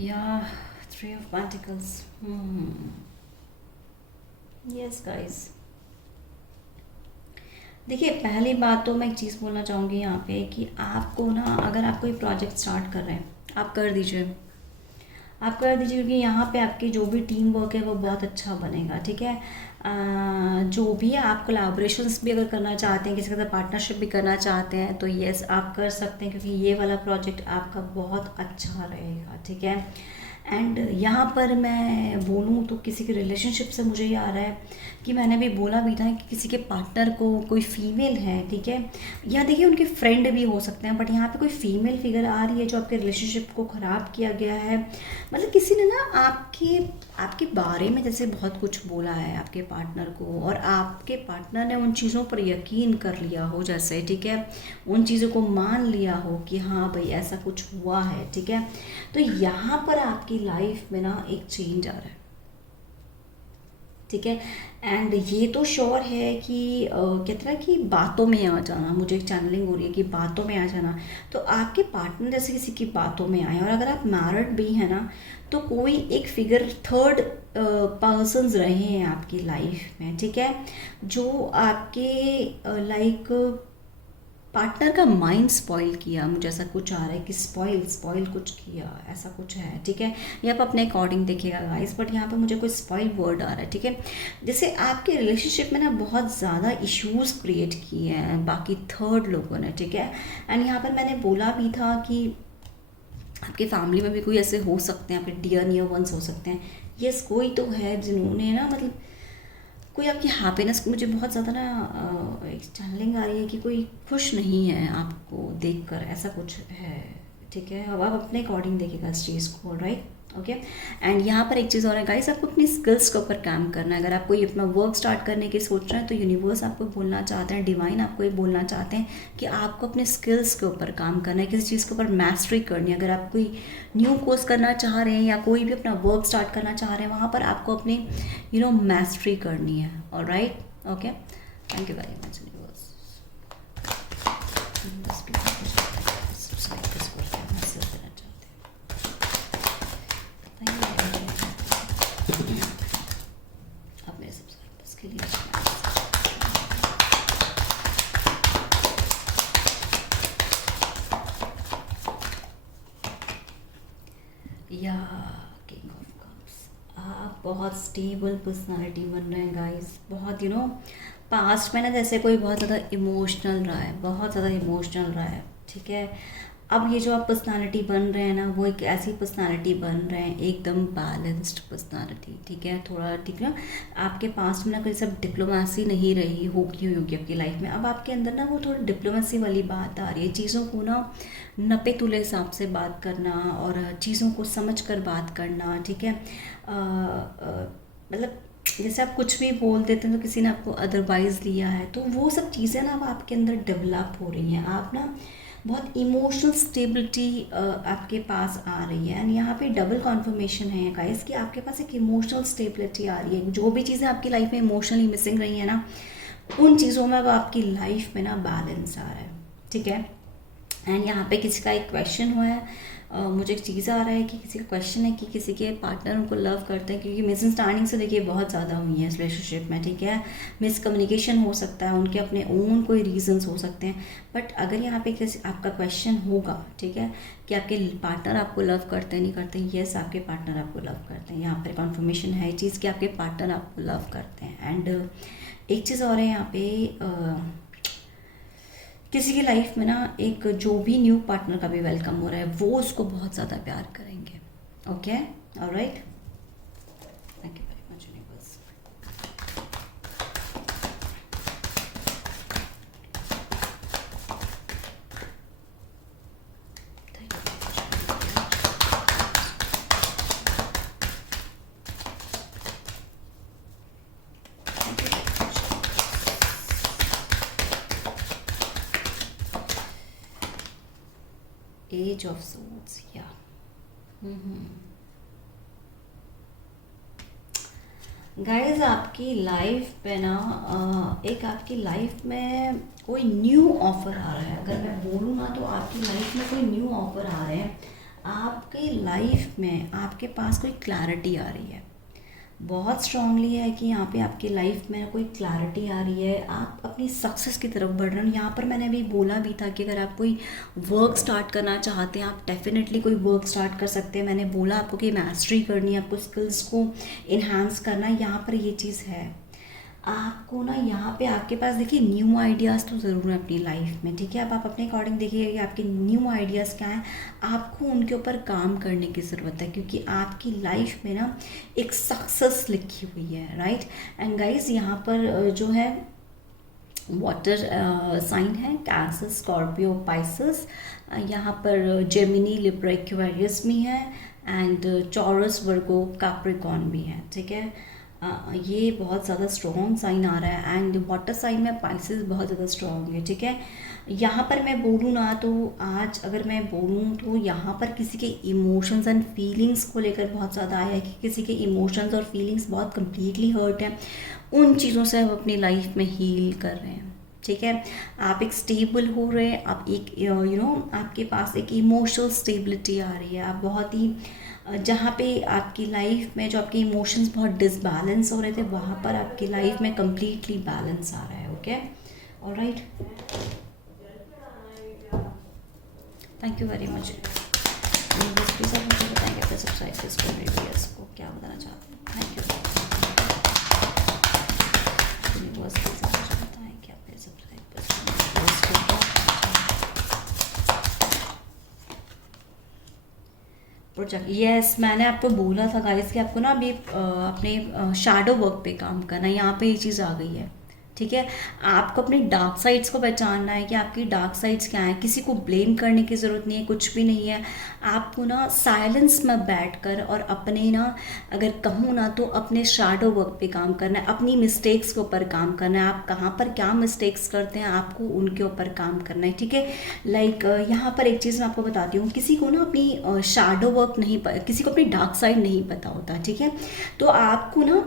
Yeah, Three of Pentacles. Yes, guys. देखिए, पहली बात तो मैं एक चीज़ बोलना चाहूँगी यहाँ पे कि आपको ना, अगर आप कोई प्रोजेक्ट स्टार्ट कर रहे हैं, आप कर दीजिए, आप कर दीजिए, क्योंकि यहाँ पे आपकी जो भी टीम वर्क है वो बहुत अच्छा बनेगा, ठीक है। जो भी आप कोलैबोरेशंस भी अगर करना चाहते हैं, किसी के साथ पार्टनरशिप भी करना चाहते हैं, तो येस आप कर सकते हैं, क्योंकि ये वाला प्रोजेक्ट आपका बहुत अच्छा रहेगा, ठीक है। एंड यहाँ पर मैं बोलूँ तो किसी के रिलेशनशिप से मुझे ये आ रहा है कि मैंने भी बोला भी था कि किसी के पार्टनर को कोई फीमेल है, ठीक है, या देखिए उनके फ्रेंड भी हो सकते हैं, बट यहाँ पे कोई फीमेल फिगर आ रही है जो आपके रिलेशनशिप को ख़राब किया गया है। मतलब किसी ने ना आपके आपके बारे में जैसे बहुत कुछ बोला है आपके पार्टनर को, और आपके पार्टनर ने उन चीज़ों पर यकीन कर लिया हो, जैसे, ठीक है, उन चीज़ों को मान लिया हो कि हाँ भाई ऐसा कुछ हुआ है, ठीक है। तो यहाँ पर आपकी लाइफ में ना एक चेंज आ रहा है, ठीक है। एंड ये तो श्योर है कि कहते हैं कि बातों में आ जाना, मुझे एक चैनलिंग हो रही है कि बातों में आ जाना, तो आपके पार्टनर जैसे किसी की बातों में आए। और अगर आप मैरिड भी हैं ना, तो कोई एक फिगर थर्ड पर्सन्स रहे हैं आपकी लाइफ में, ठीक है, जो आपके लाइक पार्टनर का माइंड स्पॉइल किया। मुझे ऐसा कुछ आ रहा है कि स्पॉइल कुछ किया, ऐसा कुछ है, ठीक है। ये आप अपने अकॉर्डिंग देखिएगा गाइस, बट यहाँ पे मुझे कोई स्पॉइल वर्ड आ रहा है, ठीक है। जैसे आपके रिलेशनशिप में ना बहुत ज़्यादा इश्यूज क्रिएट किए हैं बाकी थर्ड लोगों ने, ठीक है। एंड यहाँ पर मैंने बोला भी था कि आपके फैमिली में भी कोई ऐसे हो सकते हैं, आपके डियर नियर वंस हो सकते हैं। यस, कोई तो है जिन्होंने ना, मतलब कोई आपकी हैप्पीनेस, मुझे बहुत ज़्यादा ना एक चैनलिंग आ रही है कि कोई खुश नहीं है आपको देखकर, ऐसा कुछ है, ठीक है। अब आप अपने अकॉर्डिंग देखिएगा इस चीज़ को, राइट, ओके। एंड यहाँ पर एक चीज़ और है गाइस, आपको अपनी स्किल्स के ऊपर काम करना है। अगर आप कोई अपना वर्क स्टार्ट करने की सोच रहे हैं, तो यूनिवर्स आपको बोलना चाहते हैं, डिवाइन आपको ये बोलना चाहते हैं कि आपको अपने स्किल्स के ऊपर काम करना है, किसी चीज़ के ऊपर मैस्टरी करनी है। अगर आप कोई न्यू कोर्स करना चाह रहे हैं या कोई भी अपना वर्क स्टार्ट करना चाह रहे हैं, वहाँ पर आपको अपनी मैस्टरी करनी है, alright, okay. Thank you very much universe. आप मेरे सब्सक्राइबर्स के लिए या किंग ऑफ कप्स, आप बहुत स्टेबल पर्सनालिटी बन रहे हैं गाइस। बहुत पास्ट में ना जैसे कोई बहुत ज़्यादा इमोशनल रहा है, बहुत ज़्यादा इमोशनल रहा है, ठीक है। अब ये जो आप पर्सनालिटी बन रहे हैं ना, वो एक ऐसी पर्सनालिटी बन रहे हैं एकदम बैलेंस्ड पर्सनालिटी, ठीक है। थोड़ा ठीक ना, आपके पास में ना कोई सब डिप्लोमेसी नहीं रही होगी आपकी लाइफ में। अब आपके अंदर ना वो थोड़ी डिप्लोमेसी वाली बात आ रही है, चीज़ों को ना नपे तुले हिसाब से बात करना और चीज़ों को समझ कर बात करना, ठीक है। मतलब जैसे आप कुछ भी बोल देते हैं तो किसी ने आपको अदरवाइज़ लिया है, तो वो सब चीज़ें ना अब आपके अंदर डेवलप हो रही हैं। आप ना बहुत इमोशनल स्टेबिलिटी आपके पास आ रही है। एंड यहाँ पे डबल कॉन्फर्मेशन है गाइस कि आपके पास एक इमोशनल स्टेबिलिटी आ रही है। जो भी चीज़ें आपकी लाइफ में इमोशनली मिसिंग रही हैं ना, उन चीज़ों में अब आपकी लाइफ में ना बैलेंस आ रहा है, ठीक है। एंड यहाँ पे किसी का एक क्वेश्चन हुआ है, मुझे एक चीज़ आ रहा है कि किसी का क्वेश्चन है कि किसी के पार्टनर उनको लव करते हैं, क्योंकि मिसअंडरस्टैंडिंग से देखिए बहुत ज़्यादा हुई है इस रिलेशनशिप में, ठीक है। मिसकम्युनिकेशन हो सकता है, उनके अपने ओन कोई रीजंस हो सकते हैं। बट अगर यहाँ पे किसी आपका क्वेश्चन होगा, ठीक है, कि आपके पार्टनर आपको लव करते हैं नहीं करते हैं, येस आपके पार्टनर आपको लव करते हैं। यहाँ पर कन्फर्मेशन है चीज़ कि आपके पार्टनर आपको लव करते हैं। एंड एक चीज़ और है यहाँ पे, किसी की लाइफ में ना एक जो भी न्यू पार्टनर का भी वेलकम हो रहा है, वो उसको बहुत ज़्यादा प्यार करेंगे। Okay, alright, thank you very much universe. Ace of swords, या गाइज आपकी लाइफ पे ना एक आपकी लाइफ में कोई न्यू ऑफर आ रहा है। अगर मैं बोलूँ ना तो आपकी लाइफ में कोई न्यू ऑफर आ रहे हैं। आपकी लाइफ में आपके पास कोई क्लैरिटी आ रही है, बहुत स्ट्रांगली है कि यहाँ पे आपकी लाइफ में कोई क्लैरिटी आ रही है, आप अपनी सक्सेस की तरफ बढ़ रहे हो। यहाँ पर मैंने अभी बोला भी था कि अगर आप कोई वर्क स्टार्ट करना चाहते हैं, आप डेफिनेटली कोई वर्क स्टार्ट कर सकते हैं। मैंने बोला आपको कि मैस्टरी करनी है, आपको स्किल्स को इन्हांस करना है, यहाँ पर ये चीज़ है। आपको ना यहाँ पे आपके पास देखिए न्यू आइडियाज़ तो ज़रूर है अपनी लाइफ में, ठीक है। अब आप अपने अकॉर्डिंग देखिए कि आपके न्यू आइडियाज़ क्या हैं, आपको उनके ऊपर काम करने की ज़रूरत है, क्योंकि आपकी लाइफ में ना एक सक्सेस लिखी हुई है, राइट। एंड गाइस यहाँ पर जो है वाटर साइन है, कैंसर, स्कॉर्पियो, पाइसेस, यहाँ पर जेमिनी, लिब्रा, एक्वेरियस भी है, एंड चॉरस, वर्गो, कैप्रिकॉर्न भी है, ठीक है। ये बहुत ज़्यादा स्ट्रॉन्ग साइन आ रहा है। एंड वाटर साइन में पाइसेस बहुत ज़्यादा स्ट्रॉन्ग है, ठीक है। यहाँ पर मैं बोलूँ ना तो आज अगर मैं बोलूँ तो यहाँ पर किसी के इमोशंस एंड फीलिंग्स को लेकर बहुत ज़्यादा आया है कि किसी के इमोशंस और फीलिंग्स बहुत कम्प्लीटली हर्ट हैं। उन चीज़ों से आप अपनी लाइफ में हील कर रहे हैं, ठीक है। आप एक स्टेबल हो रहे हैं, आप एक आपके पास एक इमोशनल स्टेबिलिटी आ रही है। आप बहुत ही जहाँ पे आपकी लाइफ में जो आपके इमोशंस बहुत डिसबैलेंस हो रहे थे, वहाँ पर आपकी लाइफ में कम्प्लीटली बैलेंस आ रहा है। Okay, alright, thank you very much. Please आप मुझे बताएंगे अपने सब्सक्राइबर्स को क्या बताना चाहते हैं। थैंक यू यूनिवर्स, प्लीज़ आप मुझे बताएं कि आप मेरे सब्सक्राइबर्स को प्रोजेक्ट। यस, मैंने आपको बोला था गाइस कि आपको ना अभी अपने शैडो वर्क पे काम करना है। यहाँ पे ये चीज़ आ गई है, ठीक है। आपको अपनी डार्क साइड्स को पहचानना है कि आपकी डार्क साइड्स क्या हैं। किसी को ब्लेम करने की ज़रूरत नहीं है, कुछ भी नहीं है। आपको ना साइलेंस में बैठकर और अपने ना अगर कहूँ ना तो अपने शैडो वर्क पे काम करना है, अपनी मिस्टेक्स के ऊपर काम करना है। आप कहाँ पर क्या मिस्टेक्स करते हैं, आपको उनके ऊपर काम करना है, ठीक है। लाइक यहाँ पर एक चीज़ मैं आपको बताती हूँ, किसी को ना अपनी शैडो वर्क नहीं, किसी को अपनी डार्क साइड नहीं पता होता, ठीक है। तो आपको ना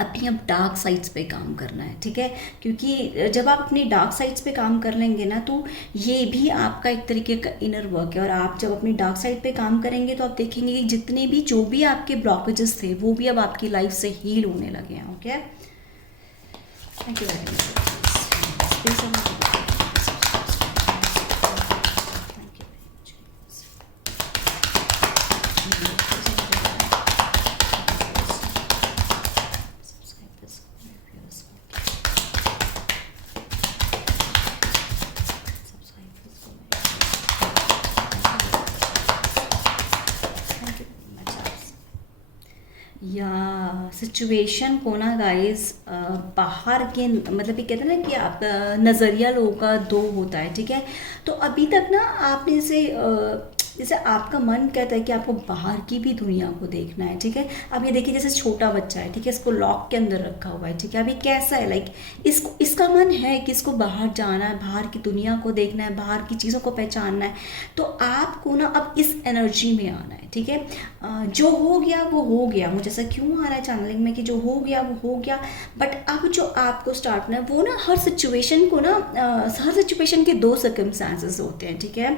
अपनी अब डार्क साइड्स पे काम करना है, ठीक है। क्योंकि जब आप अपनी डार्क साइड्स पे काम कर लेंगे ना तो ये भी आपका एक तरीके का इनर वर्क है। और आप जब अपनी डार्क साइड पे काम करेंगे तो आप देखेंगे कि जितने भी जो भी आपके ब्लॉकेजेस थे वो भी अब आपकी लाइफ से हील होने लगे हैं। Okay, thank you very much. या सिचुएशन को ना गाइस बाहर के मतलब ये कहते हैं ना कि आप नज़रिया लोगों का दो होता है, ठीक है। तो अभी तक ना आपने जैसे आपका मन कहता है कि आपको बाहर की भी दुनिया को देखना है, ठीक है। अब ये देखिए जैसे छोटा बच्चा है, ठीक है, इसको लॉक के अंदर रखा हुआ है, ठीक है। अभी कैसा है लाइक इसको इसका मन है कि इसको बाहर जाना है, बाहर की दुनिया को देखना है, बाहर की चीज़ों को पहचानना है। तो आपको ना अब इस एनर्जी में आना है, ठीक है। जो हो गया वो हो गया, मुझे ऐसा क्यों आ रहा है चैनलिंग में कि जो हो गया वो हो गया, बट अब जो आपको स्टार्ट करना है वो ना हर सिचुएशन को ना हर सिचुएशन के दो सर्कमस्टांसेस होते हैं, ठीक है।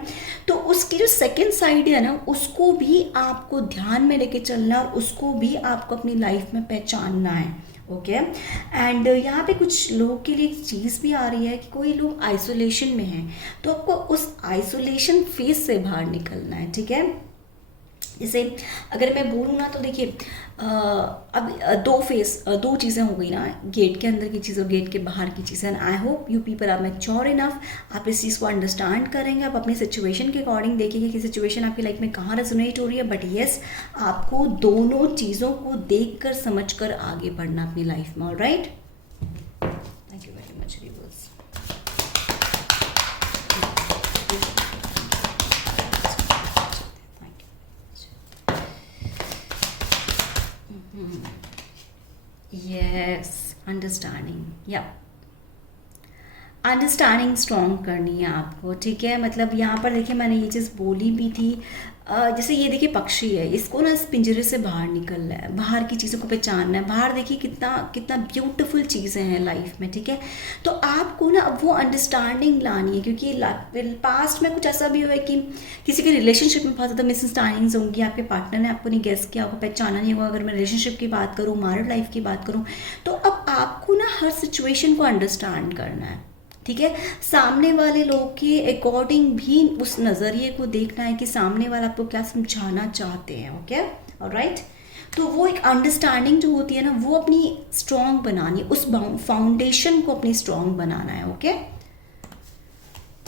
तो उसकी जो सेकेंड साइड है ना उसको भी आपको ध्यान में लेके चलना है और उसको भी आपको अपनी लाइफ में पहचानना है, ओके। एंड यहाँ पे कुछ लोगों के लिए एक चीज़ भी आ रही है कि कोई लोग आइसोलेशन में हैं, तो आपको उस आइसोलेशन फेज से बाहर निकलना है, ठीक है। जैसे अगर मैं बोलूँ ना तो देखिए अब दो चीज़ें हो गई ना, गेट के अंदर की चीज़ और गेट के बाहर की चीज़ें। And I hope you people are mature enough, आप इस चीज़ को अंडरस्टैंड करेंगे, आप अपनी सिचुएशन के अकॉर्डिंग देखेंगे कि सिचुएशन आपकी लाइफ में कहाँ रेजोनेट हो रही है। बट येस, आपको दोनों चीज़ों को देख कर समझ कर आगे बढ़ना अपनी लाइफ में, alright. Thank you very much reverse. Yes, understanding, या अंडरस्टैंडिंग स्ट्रॉन्ग करनी है आपको, ठीक है। मतलब यहाँ पर देखिए मैंने ये चीज़ बोली भी थी, जैसे ये देखिए पक्षी है, इसको ना इस पिंजरे से बाहर निकलना है, बाहर की चीज़ों को पहचानना है। बाहर देखिए कितना कितना ब्यूटीफुल चीज़ें हैं लाइफ में, ठीक है। तो आपको ना अब वो अंडरस्टैंडिंग लानी है, क्योंकि पास्ट में कुछ ऐसा भी हुआ है कि किसी के रिलेशनशिप में बहुत ज़्यादा मिसअंडरस्टैंडिंग्स होंगी, आपके पार्टनर ने आपको नहीं गेस किया, आपको पहचाना नहीं होगा। अगर मैं रिलेशनशिप की बात करूँ, मैरिड लाइफ की बात करूँ, तो अब आपको ना हर सिचुएशन को अंडरस्टैंड करना है, ठीक है। सामने वाले लोग के अकॉर्डिंग भी उस नज़रिए को देखना है कि सामने वाला आपको क्या समझाना चाहते हैं, ओके, ऑलराइट। तो वो एक अंडरस्टैंडिंग जो होती है ना वो अपनी स्ट्रॉन्ग बनानी है, उस फाउंडेशन को अपनी स्ट्रॉन्ग बनाना है, okay.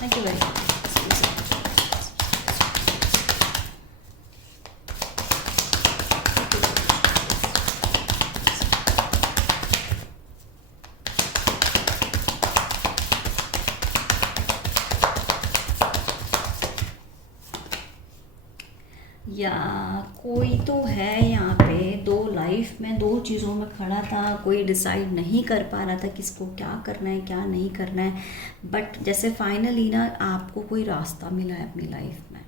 Thank you very much. या कोई तो है यहाँ पे दो लाइफ में दो चीज़ों में खड़ा था, कोई डिसाइड नहीं कर पा रहा था किसको क्या करना है क्या नहीं करना है, बट जैसे फाइनली ना आपको कोई रास्ता मिला है अपनी लाइफ में।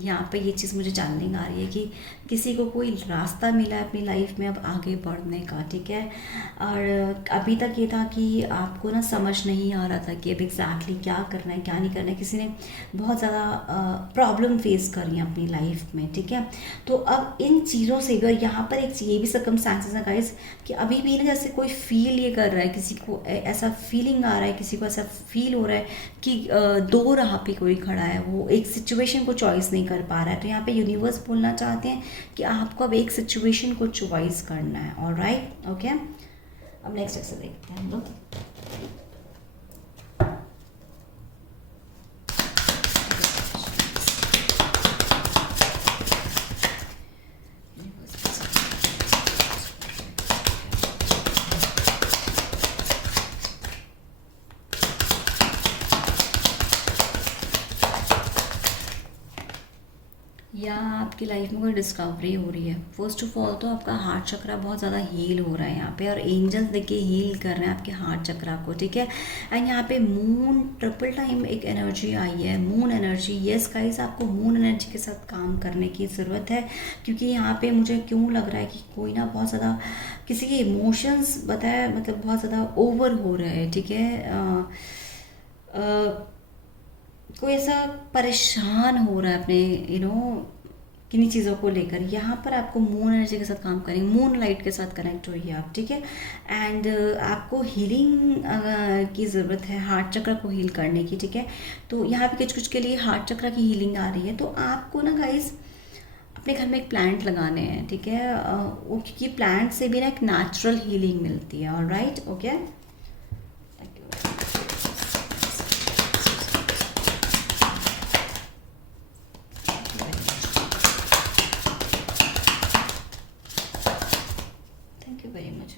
यहाँ पे ये चीज़ मुझे जानने आ रही है कि किसी को कोई रास्ता मिला है अपनी लाइफ में अब आगे बढ़ने का, ठीक है। और अभी तक ये था कि आपको ना समझ नहीं आ रहा था कि अब एग्जैक्टली क्या करना है क्या नहीं करना है। किसी ने बहुत ज़्यादा प्रॉब्लम फेस करी है अपनी लाइफ में, ठीक है। तो अब इन चीज़ों से भी, और यहाँ पर एक ये भी सर्कमस्टांसेस है गाइस कि अभी भी ना जैसे कोई फील ये कर रहा है, किसी को ऐसा फीलिंग आ रहा है, किसी को ऐसा फील हो रहा है कि दो राह पे कोई खड़ा है, वो एक सिचुएशन को चॉइस नहीं कर पा रहा है। तो यहाँ पे यूनिवर्स बोलना चाहते हैं कि आपको अब एक सिचुएशन को चॉइस करना है, ऑलराइट, ओके। अब नेक्स्ट ऐसे देखते हैं हम लोग। या आपकी लाइफ में कोई डिस्कवरी हो रही है। फर्स्ट ऑफ ऑल तो आपका हार्ट चक्रा बहुत ज़्यादा हील हो रहा है यहाँ पे, और एंजल्स देखिए हील कर रहे हैं आपके हार्ट चक्रा को, ठीक है। एंड यहाँ पे मून ट्रिपल टाइम एक एनर्जी आई है, मून एनर्जी। यस गाइस, आपको मून एनर्जी के साथ काम करने की ज़रूरत है, क्योंकि यहाँ पे मुझे क्यों लग रहा है कि कोई ना बहुत ज़्यादा किसी के इमोशंस बताया मतलब बहुत ज़्यादा ओवर हो रहे हैं, ठीक है। कोई ऐसा परेशान हो रहा है अपने किन्हीं चीज़ों को लेकर। यहाँ पर आपको मून एनर्जी के साथ काम करेंगे, मून लाइट के साथ कनेक्ट होइए आप, ठीक है। एंड आपको हीलिंग की ज़रूरत है, हार्ट चक्र को हील करने की, ठीक है। तो यहाँ पे कुछ कुछ के लिए हार्ट चक्र की हीलिंग आ रही है। तो आपको ना गाइस अपने घर में एक प्लांट लगाने हैं, ठीक है। क्योंकि प्लांट से भी ना एक नेचुरल हीलिंग मिलती है, alright, okay. Very much.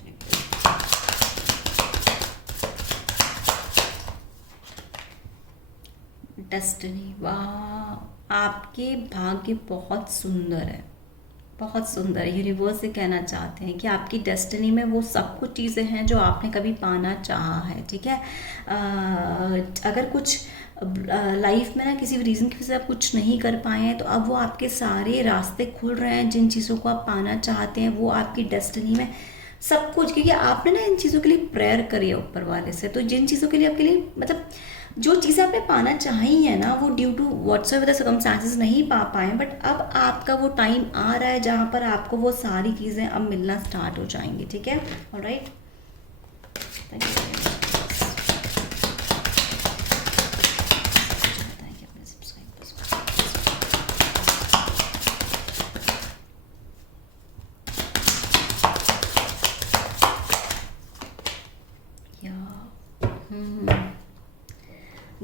Destiny, वाह, आपके भाग्य बहुत सुंदर है, बहुत सुंदर। यूनिवर्स से कहना चाहते हैं कि आपकी डेस्टिनी में वो सब कुछ चीज़ें हैं जो आपने कभी पाना चाहा है, ठीक है। अगर कुछ लाइफ में ना किसी भी रीज़न की वजह से आप कुछ नहीं कर पाए हैं, तो अब वो आपके सारे रास्ते खुल रहे हैं। जिन चीज़ों को आप पाना चाहते हैं वो आपकी डेस्टिनी में सब कुछ, क्योंकि आपने ना इन चीज़ों के लिए प्रेयर करी है ऊपर वाले से। तो जिन चीज़ों के लिए आपके लिए मतलब जो चीज़ें आपने पाना चाही है ना, वो due to whatsoever the circumstances नहीं पा पाए, बट अब आपका वो टाइम आ रहा है जहाँ पर आपको वो सारी चीज़ें अब मिलना स्टार्ट हो जाएंगी, ठीक है। Alright, thank you very much.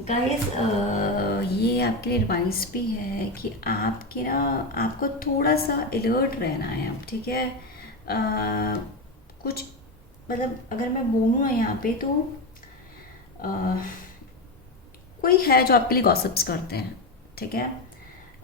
Guys, ये आपके लिए एडवाइस भी है कि आपके ना आपको थोड़ा सा अलर्ट रहना है अब, ठीक है। कुछ मतलब अगर मैं बोलूँ ना यहाँ पे, तो कोई है जो आपके लिए गॉसिप्स करते हैं, ठीक है,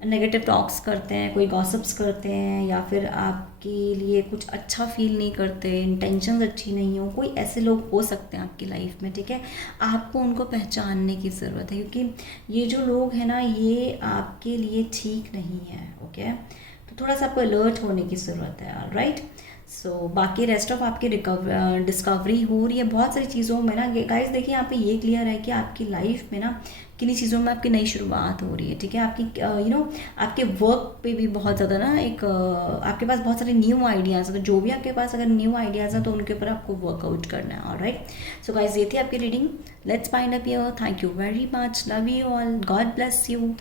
नेगेटिव टॉक्स करते हैं, कोई गॉसिप्स करते हैं, या फिर आपके लिए कुछ अच्छा फील नहीं करते, इंटेंशंस अच्छी नहीं हो, कोई ऐसे लोग हो सकते हैं आपकी लाइफ में, ठीक है। आपको उनको पहचानने की ज़रूरत है, क्योंकि ये जो लोग हैं ना, ये आपके लिए ठीक नहीं है, ओके। तो थोड़ा सा आपको अलर्ट होने की ज़रूरत है, ऑलराइट। सो बाकी रेस्ट ऑफ आपकी डिस्कवरी हो रही है बहुत सारी चीज़ों में ना। गाइस देखिए, यहाँ पे ये क्लियर है कि आपकी लाइफ में ना किन्हीं चीज़ों में आपकी नई शुरुआत हो रही है, ठीक है। आपकी आपके वर्क पे भी बहुत ज़्यादा ना एक आपके पास बहुत सारे न्यू आइडियाज़, अगर जो भी आपके पास अगर न्यू आइडियाज़ हैं तो उनके ऊपर आपको वर्कआउट करना है, ऑलराइट। सो गाइस, ये थी आपकी reading. Let's find up here. Thank you very much, love you all, God bless you.